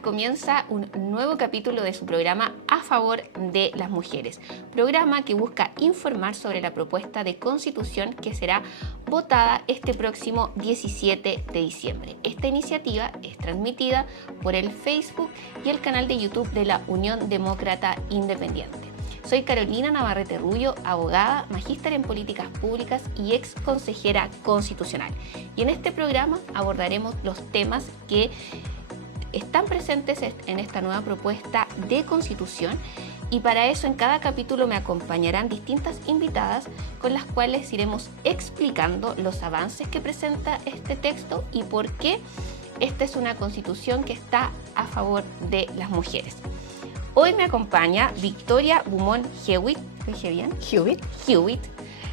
comienza un nuevo capítulo de su programa A Favor de las Mujeres, programa que busca informar sobre la propuesta de constitución que será votada este próximo 17 de diciembre. Esta iniciativa es transmitida por el Facebook y el canal de YouTube de la Unión Demócrata Independiente. Soy Carolina Navarrete Rubio, abogada, magíster en políticas públicas y ex consejera constitucional. Y en este programa abordaremos los temas que están presentes en esta nueva propuesta de constitución, y para eso en cada capítulo me acompañarán distintas invitadas con las cuales iremos explicando los avances que presenta este texto y por qué esta es una constitución que está a favor de las mujeres. Hoy me acompaña Victoria Beaumont Hewitt, ¿lo dije bien? Hewitt,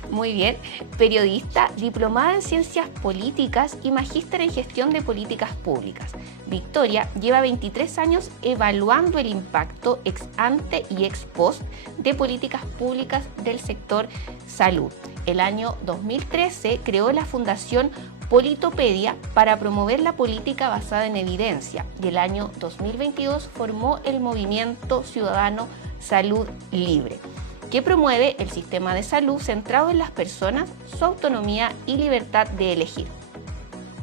muy bien, periodista, diplomada en Ciencias Políticas y magíster en Gestión de Políticas Públicas. Victoria lleva 23 años evaluando el impacto ex ante y ex post de políticas públicas del sector salud. El año 2013 creó la Fundación Politopedia para promover la política basada en evidencia y el año 2022 formó el Movimiento Ciudadano Salud Libre, que promueve el sistema de salud centrado en las personas, su autonomía y libertad de elegir.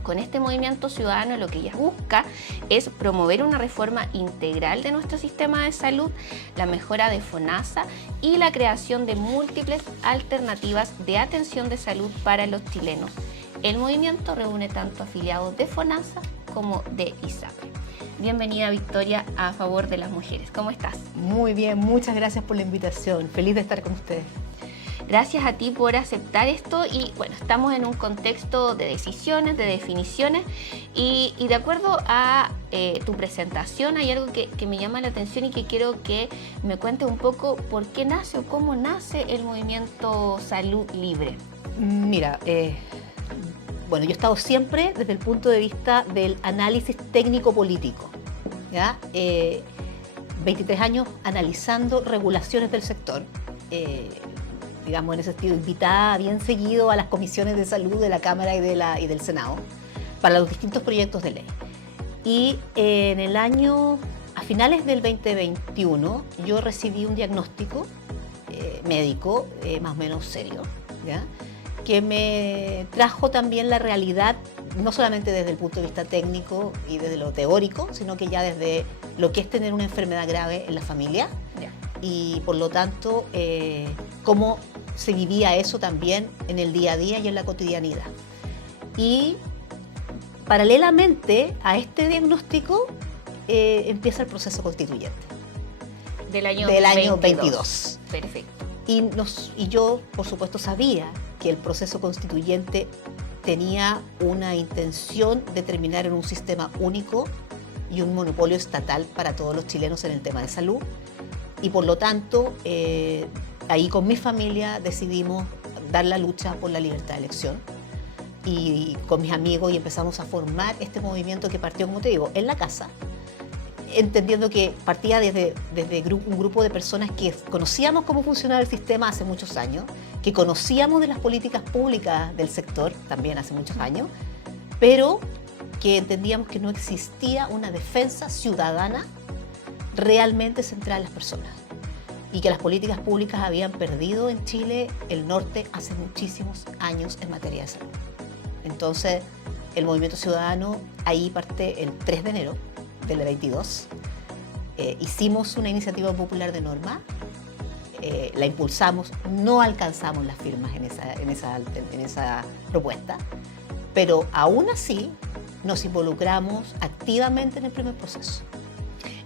Con este movimiento ciudadano lo que ella busca es promover una reforma integral de nuestro sistema de salud, la mejora de FONASA y la creación de múltiples alternativas de atención de salud para los chilenos. El movimiento reúne tanto afiliados de FONASA como de ISAPRE. Bienvenida, Victoria, a Favor de las Mujeres. ¿Cómo estás? Muy bien, muchas gracias por la invitación. Feliz de estar con ustedes. Gracias a ti por aceptar esto y bueno, estamos en un contexto de decisiones, de definiciones y de acuerdo a tu presentación hay algo que me llama la atención y que quiero que me cuentes un poco por qué nace o cómo nace el Movimiento Salud Libre. Mira, bueno, yo he estado siempre desde el punto de vista del análisis técnico-político, ¿ya? 23 años analizando regulaciones del sector, digamos en ese sentido, invitada bien seguido a las comisiones de salud de la Cámara y del Senado para los distintos proyectos de ley. Y en el año, a finales del 2021, yo recibí un diagnóstico médico más o menos serio, ¿ya? Que me trajo también la realidad, no solamente desde el punto de vista técnico y desde lo teórico, sino que ya desde lo que es tener una enfermedad grave en la familia. Ya. Y por lo tanto, cómo se vivía eso también en el día a día y en la cotidianidad. Y paralelamente a este diagnóstico empieza el proceso constituyente. Del año 22. Perfecto. Y yo, por supuesto, sabía que el proceso constituyente tenía una intención de terminar en un sistema único y un monopolio estatal para todos los chilenos en el tema de salud. Y por lo tanto, ahí con mi familia decidimos dar la lucha por la libertad de elección. Y con mis amigos y empezamos a formar este movimiento que partió, como te digo, en la casa, entendiendo que partía desde un grupo de personas que conocíamos cómo funcionaba el sistema hace muchos años, que conocíamos de las políticas públicas del sector también hace muchos años, pero que entendíamos que no existía una defensa ciudadana realmente centrada en las personas y que las políticas públicas habían perdido en Chile el norte hace muchísimos años en materia de salud. Entonces, el Movimiento Ciudadano ahí parte el 3 de enero del 22. Hicimos una iniciativa popular de norma, la impulsamos, no alcanzamos las firmas en esa propuesta, pero aún así nos involucramos activamente en el primer proceso.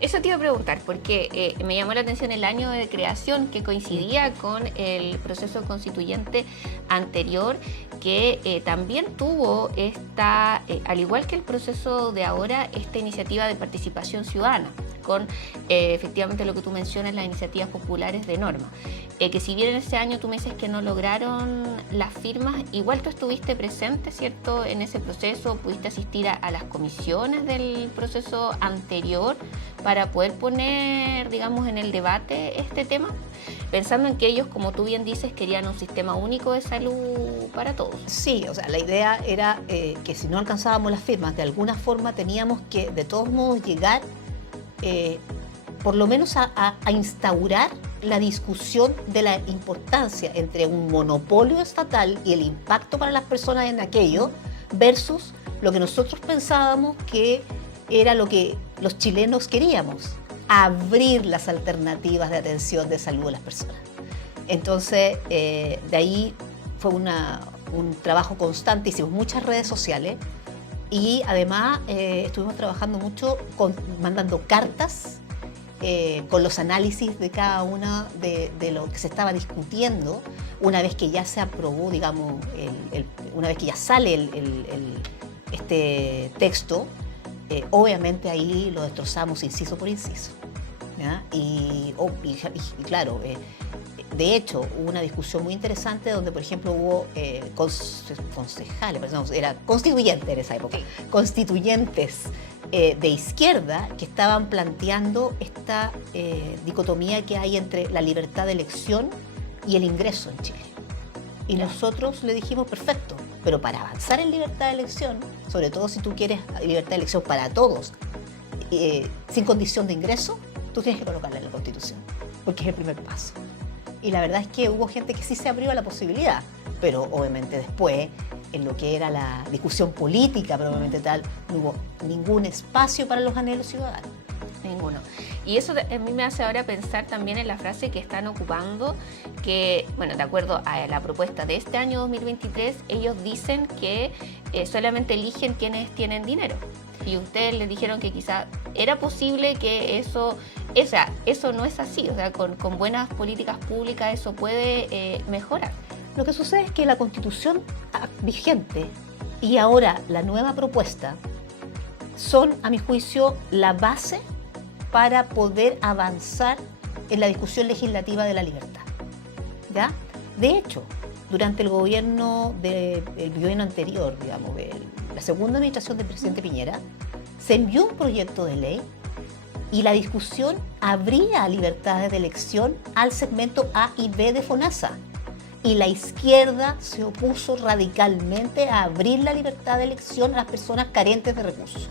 Eso te iba a preguntar, porque me llamó la atención el año de creación que coincidía con el proceso constituyente anterior, que también tuvo esta, al igual que el proceso de ahora, esta iniciativa de participación ciudadana, con efectivamente lo que tú mencionas, las iniciativas populares de norma. Que si bien en ese año tú me dices que no lograron las firmas, igual tú estuviste presente, ¿cierto?, en ese proceso, pudiste asistir a las comisiones del proceso anterior para poder poner, digamos, en el debate este tema, pensando en que ellos, como tú bien dices, querían un sistema único de salud para todos. Sí, o sea, la idea era que si no alcanzábamos las firmas, de alguna forma teníamos que, de todos modos, llegar por lo menos a instaurar la discusión de la importancia entre un monopolio estatal y el impacto para las personas en aquello versus lo que nosotros pensábamos que era lo que los chilenos queríamos, abrir las alternativas de atención de salud a las personas. Entonces, de ahí fue un trabajo constante, hicimos muchas redes sociales y además estuvimos trabajando mucho mandando cartas con los análisis de cada una de lo que se estaba discutiendo una vez que ya se aprobó, digamos, una vez que ya sale este texto. Obviamente ahí lo destrozamos inciso por inciso, ¿ya? Y claro, de hecho hubo una discusión muy interesante donde, por ejemplo, hubo concejales, era constituyentes en esa época, sí, constituyentes de izquierda que estaban planteando esta dicotomía que hay entre la libertad de elección y el ingreso en Chile. Y nosotros le dijimos, perfecto, pero para avanzar en libertad de elección, sobre todo si tú quieres libertad de elección para todos, sin condición de ingreso, tú tienes que colocarla en la Constitución, porque es el primer paso. Y la verdad es que hubo gente que sí se abrió a la posibilidad, pero obviamente después, en lo que era la discusión política probablemente tal, no hubo ningún espacio para los anhelos ciudadanos. Ninguno. Y eso a mí me hace ahora pensar también en la frase que están ocupando, que, bueno, de acuerdo a la propuesta de este año 2023, ellos dicen que solamente eligen quienes tienen dinero. Y ustedes les dijeron que quizá era posible que eso no es así, o sea, con buenas políticas públicas eso puede mejorar. Lo que sucede es que la Constitución vigente y ahora la nueva propuesta son, a mi juicio, la base para poder avanzar en la discusión legislativa de la libertad, ¿ya? De hecho, durante el gobierno anterior, digamos, la segunda administración del presidente Piñera, se envió un proyecto de ley y la discusión abría libertades de elección al segmento A y B de FONASA. Y la izquierda se opuso radicalmente a abrir la libertad de elección a las personas carentes de recursos.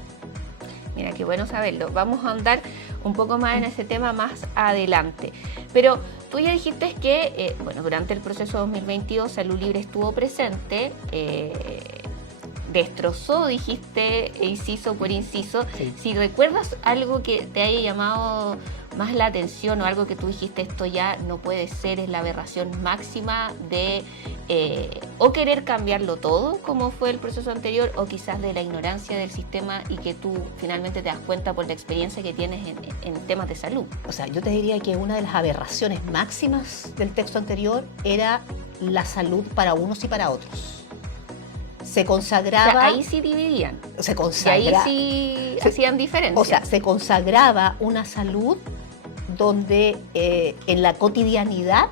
Mira, qué bueno saberlo. Vamos a ahondar un poco más en ese tema más adelante. Pero tú ya dijiste que, durante el proceso 2022 Salud Libre estuvo presente, destrozó, dijiste, inciso por inciso. Sí. Si recuerdas algo que te haya llamado más la atención o algo que tú dijiste, esto ya no puede ser, es la aberración máxima de o querer cambiarlo todo, como fue el proceso anterior, o quizás de la ignorancia del sistema y que tú finalmente te das cuenta por la experiencia que tienes en temas de salud. O sea, yo te diría que una de las aberraciones máximas del texto anterior era la salud para unos y para otros. Se consagraba... O sea, ahí sí dividían. Se consagraba... Y ahí sí hacían diferencia. O sea, se consagraba una salud donde en la cotidianidad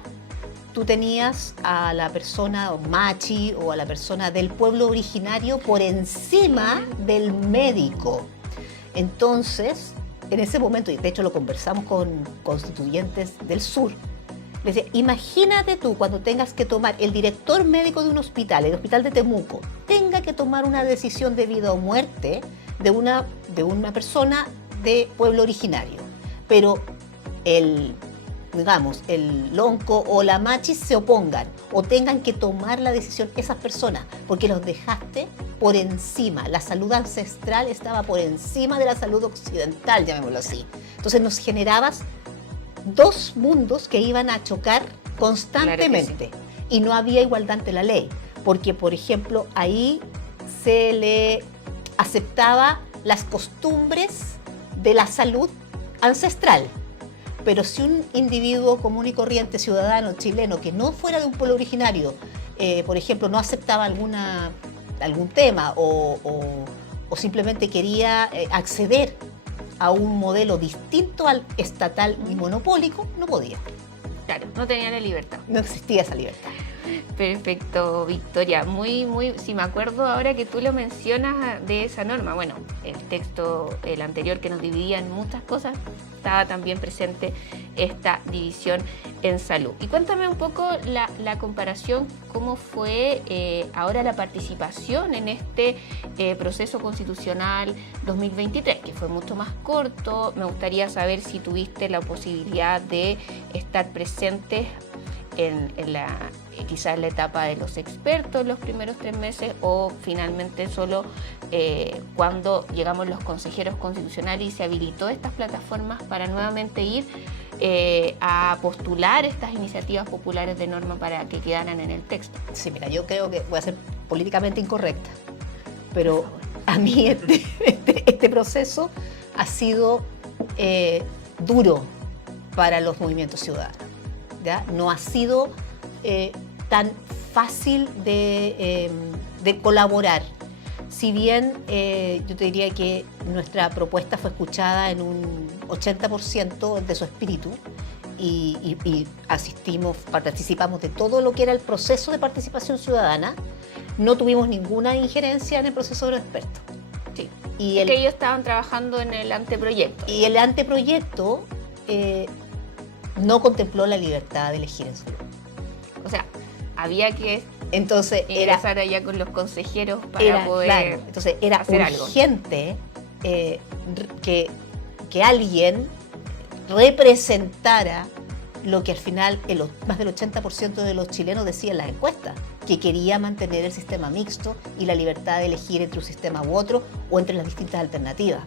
tú tenías a la persona machi o a la persona del pueblo originario por encima del médico. Entonces, en ese momento, y de hecho lo conversamos con constituyentes del sur, les decía, imagínate tú cuando tengas que tomar, el director médico de un hospital, el hospital de Temuco, tenga que tomar una decisión de vida o muerte de una persona de pueblo originario, pero el lonco o la machi se opongan o tengan que tomar la decisión esas personas porque los dejaste por encima. La salud ancestral estaba por encima de la salud occidental, llamémoslo así. Entonces nos generabas dos mundos que iban a chocar constantemente. Claro que sí. Y no había igualdad ante la ley, porque, por ejemplo, ahí se le aceptaba las costumbres de la salud ancestral. Pero si un individuo común y corriente, ciudadano chileno, que no fuera de un pueblo originario, por ejemplo, no aceptaba algún tema o simplemente quería acceder a un modelo distinto al estatal y monopólico, no podía. Claro, no tenía la libertad. No existía esa libertad. Perfecto, Victoria. Muy, si me acuerdo ahora que tú lo mencionas de esa norma. Bueno, el texto, el anterior que nos dividía en muchas cosas, estaba también presente esta división en salud. Y cuéntame un poco la comparación, cómo fue ahora la participación en este proceso constitucional 2023, que fue mucho más corto. Me gustaría saber si tuviste la posibilidad de estar presentes quizás en la etapa de los expertos los primeros 3 meses, o finalmente solo cuando llegamos los consejeros constitucionales y se habilitó estas plataformas para nuevamente ir a postular estas iniciativas populares de norma para que quedaran en el texto. Sí, mira, yo creo que voy a ser políticamente incorrecta, pero a mí este proceso ha sido duro para los movimientos ciudadanos. ¿Ya? No ha sido tan fácil de colaborar. Si bien yo te diría que nuestra propuesta fue escuchada en un 80% de su espíritu y participamos de todo lo que era el proceso de participación ciudadana, no tuvimos ninguna injerencia en el proceso de los expertos. Sí. Que ellos estaban trabajando en el anteproyecto. Y el anteproyecto no contempló la libertad de elegir en salud. O sea, había que ingresar allá con los consejeros para poder claro, entonces era hacer urgente que alguien representara lo que al final más del 80% de los chilenos decía en las encuestas, que quería mantener el sistema mixto y la libertad de elegir entre un sistema u otro o entre las distintas alternativas.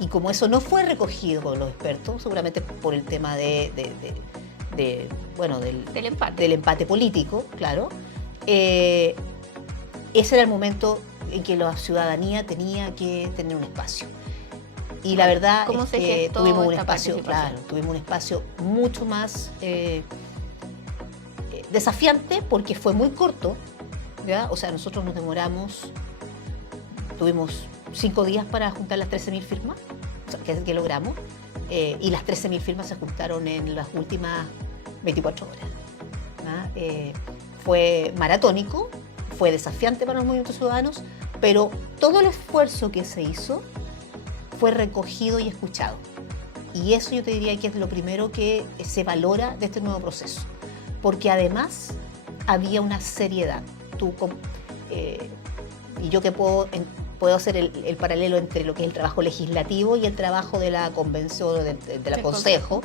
Y como eso no fue recogido por los expertos, seguramente por el tema del empate político, claro, ese era el momento en que la ciudadanía tenía que tener un espacio. Y la verdad es que tuvimos un espacio mucho más desafiante porque fue muy corto, ¿ya? O sea, nosotros nos tuvimos 5 días para juntar las 13.000 firmas, o sea, que logramos, y las 13.000 firmas se juntaron en las últimas 24 horas. Fue maratónico, fue desafiante para los movimientos ciudadanos, pero todo el esfuerzo que se hizo fue recogido y escuchado. Y eso yo te diría que es lo primero que se valora de este nuevo proceso, porque además había una seriedad. Y yo que puedo hacer el paralelo entre lo que es el trabajo legislativo y el trabajo de la convención, de la consejo.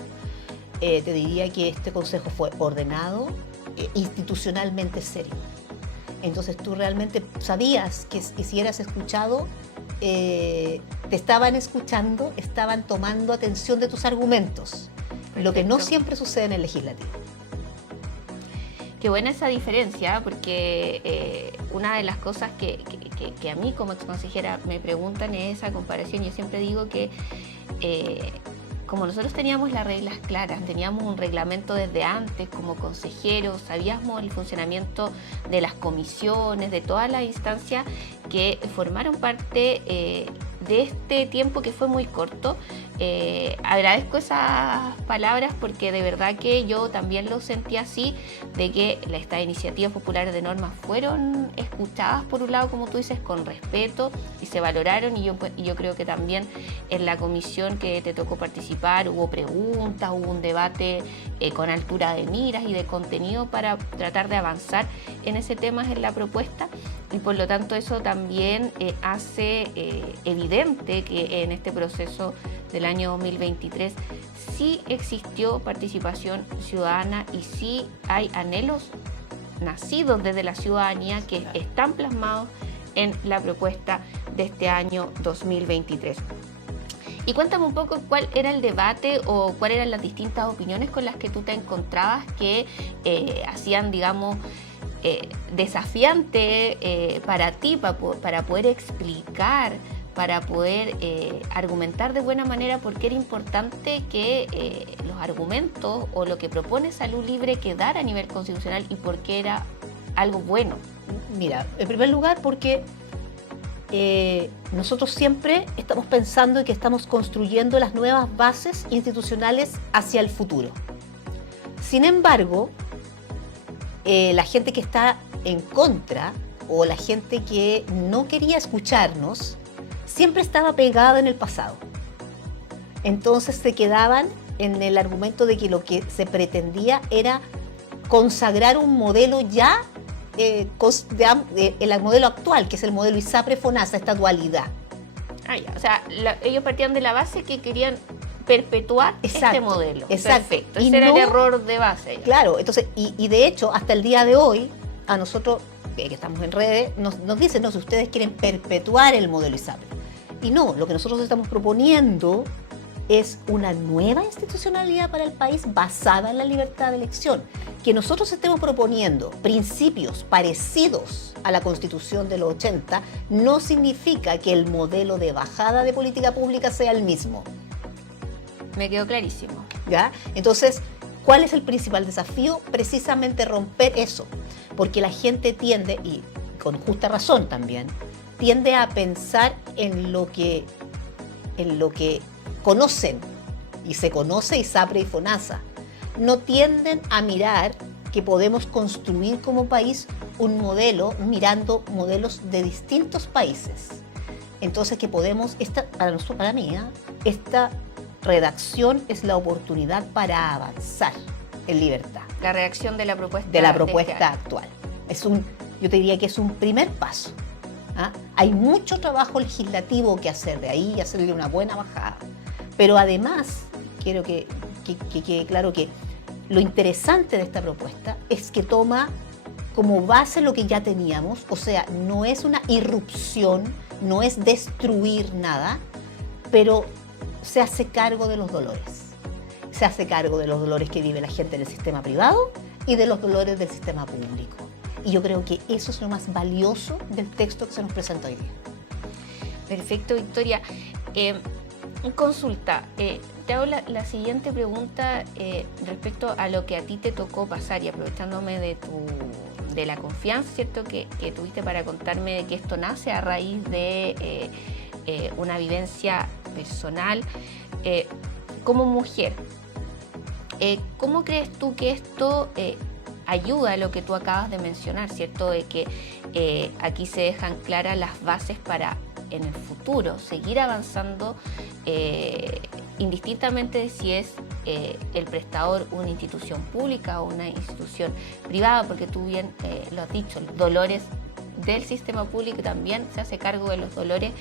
Te diría que este consejo fue ordenado, institucionalmente serio. Entonces tú realmente sabías que si eras escuchado, te estaban escuchando, estaban tomando atención de tus argumentos. Perfecto. Lo que no siempre sucede en el legislativo. Qué buena esa diferencia, porque una de las cosas que a mí como exconsejera me preguntan es esa comparación. Yo siempre digo que como nosotros teníamos las reglas claras, teníamos un reglamento desde antes como consejeros, sabíamos el funcionamiento de las comisiones, de todas las instancias que formaron parte de este tiempo que fue muy corto. Agradezco esas palabras porque de verdad que yo también lo sentí así, de que estas iniciativas populares de normas fueron escuchadas por un lado, como tú dices, con respeto y se valoraron, y yo creo que también en la comisión que te tocó participar hubo preguntas, hubo un debate con altura de miras y de contenido para tratar de avanzar en ese tema, en la propuesta, y por lo tanto eso también hace evidente que en este proceso del año 2023 sí existió participación ciudadana y sí hay anhelos nacidos desde la ciudadanía que están plasmados en la propuesta de este año 2023. Y cuéntame un poco cuál era el debate o cuáles eran las distintas opiniones con las que tú te encontrabas que hacían, digamos, desafiante para ti, para poder explicar, para poder argumentar de buena manera por qué era importante que los argumentos o lo que propone Salud Libre quedara a nivel constitucional y por qué era algo bueno. Mira, en primer lugar porque nosotros siempre estamos pensando en que estamos construyendo las nuevas bases institucionales hacia el futuro. Sin embargo, la gente que está en contra o la gente que no quería escucharnos siempre estaba pegada en el pasado. Entonces se quedaban en el argumento de que lo que se pretendía era consagrar un modelo ya, el modelo actual, que es el modelo ISAPRE-FONASA, esta dualidad. Ya. O sea, ellos partían de la base que querían perpetuar este modelo. Exacto. Perfecto. Ese era el error de base. Claro, entonces, y de hecho, hasta el día de hoy, a nosotros, que estamos en redes, nos dicen, no, si ustedes quieren perpetuar el modelo ISAPRE. Y no, lo que nosotros estamos proponiendo es una nueva institucionalidad para el país basada en la libertad de elección. Que nosotros estemos proponiendo principios parecidos a la Constitución de los 80 no significa que el modelo de bajada de política pública sea el mismo. Me quedó clarísimo. ¿Ya? Entonces, ¿cuál es el principal desafío? Precisamente romper eso, porque la gente tiende, y con justa razón también, tiende a pensar en lo que conocen, y se conoce ISAPRE y FONASA. No tienden a mirar que podemos construir como país un modelo mirando modelos de distintos países. Entonces que podemos, para mí, esta redacción es la oportunidad para avanzar en libertad. La redacción de la propuesta. De la propuesta actual. Yo te diría que es un primer paso. Hay mucho trabajo legislativo que hacer de ahí y hacerle una buena bajada. Pero además, quiero que quede claro que lo interesante de esta propuesta es que toma como base lo que ya teníamos, o sea, no es una irrupción, no es destruir nada, pero se hace cargo de los dolores. Se hace cargo de los dolores que vive la gente en el sistema privado y de los dolores del sistema público. Y yo creo que eso es lo más valioso del texto que se nos presenta hoy día. Perfecto, Victoria. Consulta, te hago la siguiente pregunta respecto a lo que a ti te tocó pasar y aprovechándome de la confianza, ¿cierto?, que tuviste para contarme de que esto nace a raíz de una vivencia personal como mujer. ¿Cómo crees tú que esto ayuda a lo que tú acabas de mencionar, ¿cierto?, de que aquí se dejan claras las bases para en el futuro seguir avanzando indistintamente de si es el prestador una institución pública o una institución privada, porque tú bien lo has dicho, los dolores del sistema público también se hace cargo de los dolores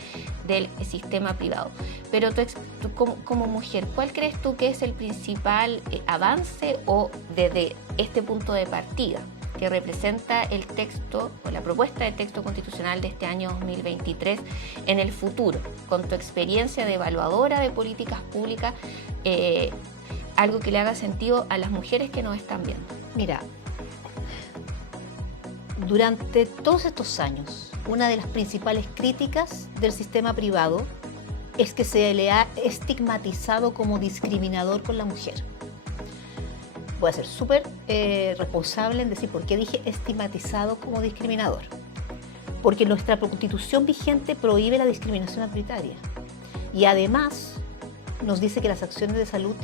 del sistema privado. Pero tú como mujer, ¿cuál crees tú que es el principal avance o desde este punto de partida que representa el texto o la propuesta de texto constitucional de este año 2023 en el futuro, con tu experiencia de evaluadora de políticas públicas, algo que le haga sentido a las mujeres que nos están viendo? Mira, durante todos estos años, una de las principales críticas del sistema privado es que se le ha estigmatizado como discriminador con la mujer. Voy a ser súper responsable en decir por qué dije estigmatizado como discriminador. Porque nuestra Constitución vigente prohíbe la discriminación arbitraria. Y además nos dice que las acciones de salud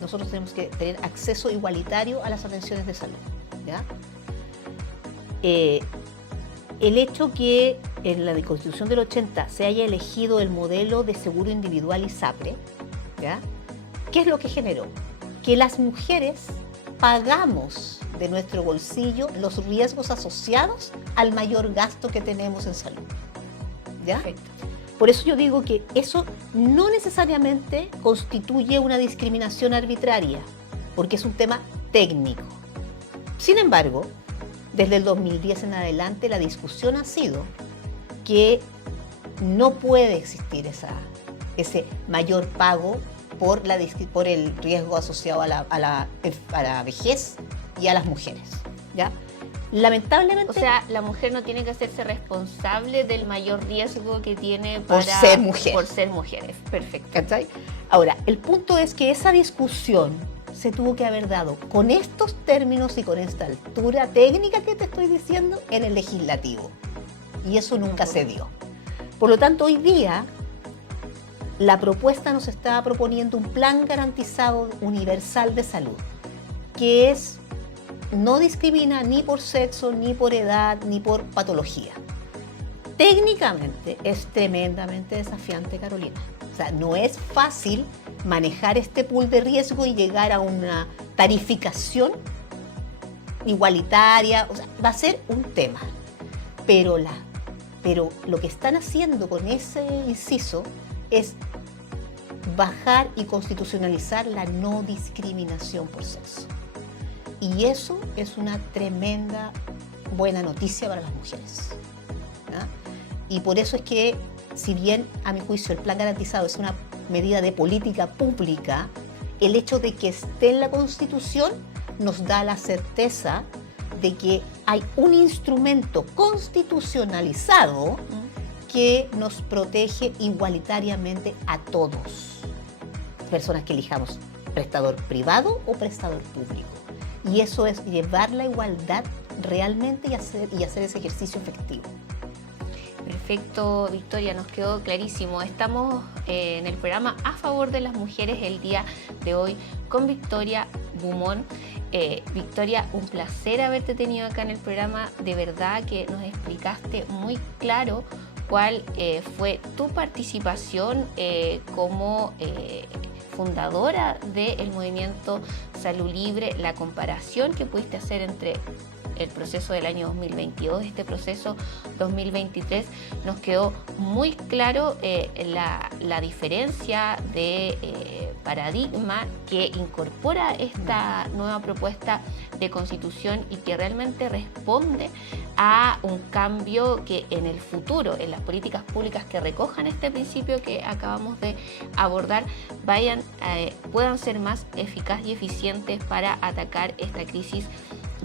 nosotros tenemos que tener acceso igualitario a las atenciones de salud, ¿ya? El hecho que en la Constitución del 80 se haya elegido el modelo de seguro individual ISAPRE, ¿ya?, ¿qué es lo que generó? Que las mujeres pagamos de nuestro bolsillo los riesgos asociados al mayor gasto que tenemos en salud, ¿ya? Perfecto. Por eso yo digo que eso no necesariamente constituye una discriminación arbitraria, porque es un tema técnico. Sin embargo, desde el 2010 en adelante la discusión ha sido que no puede existir ese mayor pago por el riesgo asociado a la vejez y a las mujeres, ¿ya? Lamentablemente... O sea, la mujer no tiene que hacerse responsable del mayor riesgo que tiene por ser mujer. Por ser mujeres. Perfecto. ¿Cachai? Ahora, el punto es que esa discusión se tuvo que haber dado con estos términos y con esta altura técnica que te estoy diciendo en el legislativo. Y eso nunca se dio. Por lo tanto, hoy día la propuesta nos está proponiendo un plan garantizado universal de salud, que no discrimina ni por sexo, ni por edad, ni por patología. Técnicamente es tremendamente desafiante, Carolina, O sea, no es fácil manejar este pool de riesgo y llegar a una tarificación igualitaria. O sea, va a ser un tema. Pero lo que están haciendo con ese inciso es bajar y constitucionalizar la no discriminación por sexo. Y eso es una tremenda buena noticia para las mujeres, ¿no? Y por eso es que, si bien a mi juicio el plan garantizado es una medida de política pública, el hecho de que esté en la Constitución nos da la certeza de que hay un instrumento constitucionalizado que nos protege igualitariamente a todos, personas que elijamos prestador privado o prestador público. Y eso es llevar la igualdad realmente y hacer ese ejercicio efectivo. Perfecto, Victoria, nos quedó clarísimo. Estamos en el programa A Favor de las Mujeres el día de hoy con Victoria Beaumont. Victoria, un placer haberte tenido acá en el programa. De verdad que nos explicaste muy claro cuál fue tu participación como fundadora del movimiento Salud Libre, la comparación que pudiste hacer entre el proceso del año 2022, este proceso 2023, nos quedó muy claro la diferencia de paradigma que incorpora esta nueva propuesta de constitución y que realmente responde a un cambio que en el futuro, en las políticas públicas que recojan este principio que acabamos de abordar, puedan ser más eficaces y eficientes para atacar esta crisis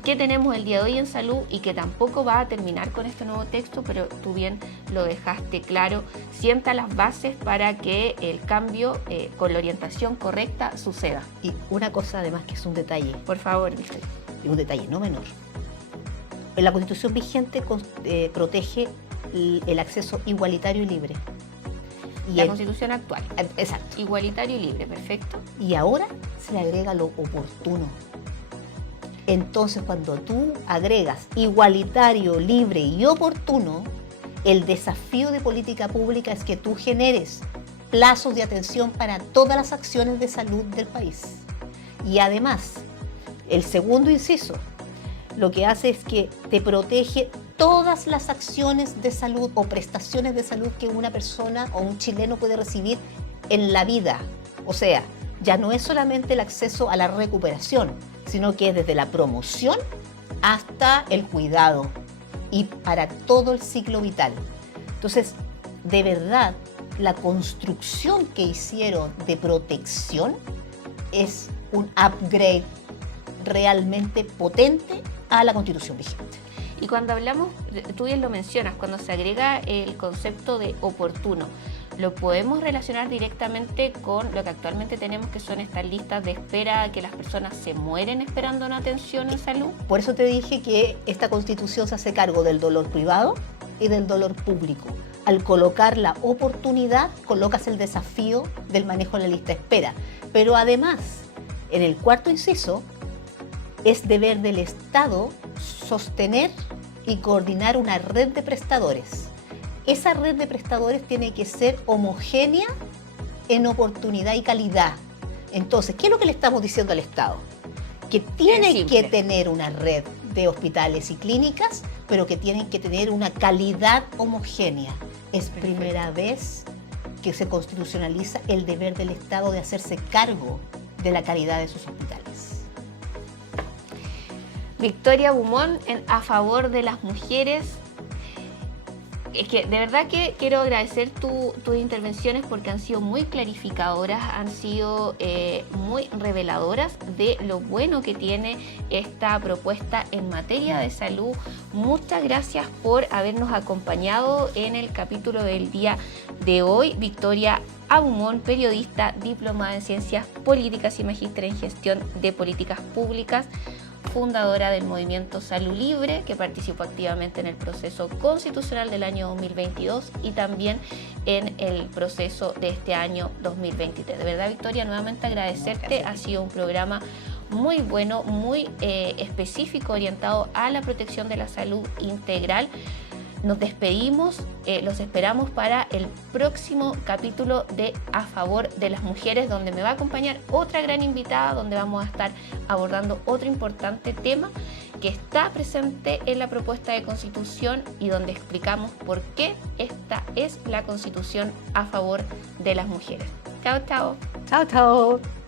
que tenemos el día de hoy en salud y que tampoco va a terminar con este nuevo texto, pero tú bien lo dejaste claro, sienta las bases para que el cambio con la orientación correcta suceda. Y una cosa además que es un detalle. Por favor, Victoria. Un detalle no menor. En la Constitución vigente protege el acceso igualitario y libre. Y la Constitución actual. Exacto. Igualitario y libre, perfecto. Y ahora se le agrega lo oportuno. Entonces, cuando tú agregas igualitario, libre y oportuno, el desafío de política pública es que tú generes plazos de atención para todas las acciones de salud del país. Y además, el segundo inciso, lo que hace es que te protege todas las acciones de salud o prestaciones de salud que una persona o un chileno puede recibir en la vida. O sea, ya no es solamente el acceso a la recuperación, sino que es desde la promoción hasta el cuidado y para todo el ciclo vital. Entonces, de verdad, la construcción que hicieron de protección es un upgrade realmente potente a la Constitución vigente. Y cuando hablamos, tú bien lo mencionas, cuando se agrega el concepto de oportuno, ¿lo podemos relacionar directamente con lo que actualmente tenemos, que son estas listas de espera, que las personas se mueren esperando una atención en salud? Por eso te dije que esta Constitución se hace cargo del dolor privado y del dolor público. Al colocar la oportunidad, colocas el desafío del manejo de la lista de espera. Pero además, en el cuarto inciso, es deber del Estado sostener y coordinar una red de prestadores. Esa red de prestadores tiene que ser homogénea en oportunidad y calidad. Entonces, ¿qué es lo que le estamos diciendo al Estado? Que tiene que tener una red de hospitales y clínicas, pero que tienen que tener una calidad homogénea. Es primera vez que se constitucionaliza el deber del Estado de hacerse cargo de la calidad de sus hospitales. Victoria Beaumont en A Favor de las Mujeres. Es que de verdad que quiero agradecer tus intervenciones porque han sido muy clarificadoras, han sido muy reveladoras de lo bueno que tiene esta propuesta en materia de salud. Muchas gracias por habernos acompañado en el capítulo del día de hoy. Victoria Beaumont, periodista, diplomada en Ciencias Políticas y magíster en Gestión de Políticas Públicas, fundadora del movimiento Salud Libre, que participó activamente en el proceso constitucional del año 2022 y también en el proceso de este año 2023. De verdad, Victoria, nuevamente agradecerte. Ha sido un programa muy bueno, muy específico, orientado a la protección de la salud integral. nos despedimos, los esperamos para el próximo capítulo de A Favor de las Mujeres, donde me va a acompañar otra gran invitada, donde vamos a estar abordando otro importante tema que está presente en la propuesta de constitución y donde explicamos por qué esta es la constitución a favor de las mujeres. Chao, chao. Chao, chao.